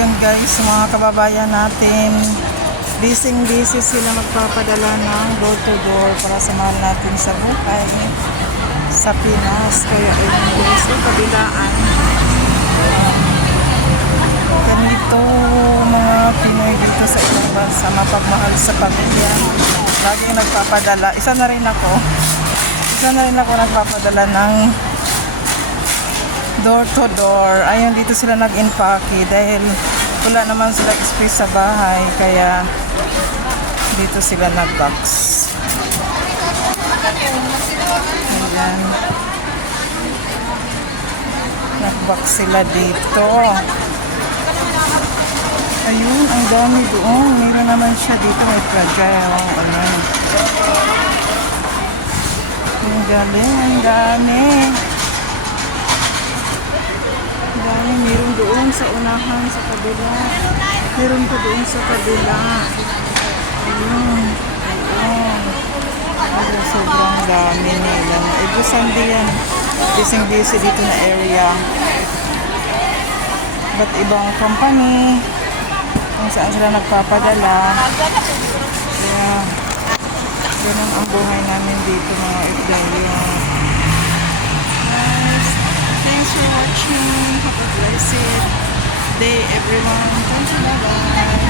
Ayun guys, mga kababayan natin, busy sila magpapadala ng door to door para samahan natin sa buhay sa Pinas. Kaya ayun guys, yung kabilaan. Ganito mga Pinoy dito sa ibang bansa, mapagmahal sa pamilya. Laging nagpapadala. Isa na rin ako nagpapadala ng door to door. Ayun, dito sila nag-impake dahil wala naman sila space sa bahay, kaya dito sila nag-box. Ayan, nag-box sila dito. Ayun, ang dami doon. Meron naman siya dito, may fragile. Ano, ang galing, ang dami. Meron doon sa unahan, sa kabila. Meron pa doon sa kabila. Ayun. Ayun. Ay, sobrang dami nila. Every Sunday yan. Busy dito na area. Ba't ibang company kung saan sila nagpapadala. Kaya ganun ang buhay namin dito, mga FW. Thanks for watching. Have a blessed day, everyone. Thank you. Bye-bye.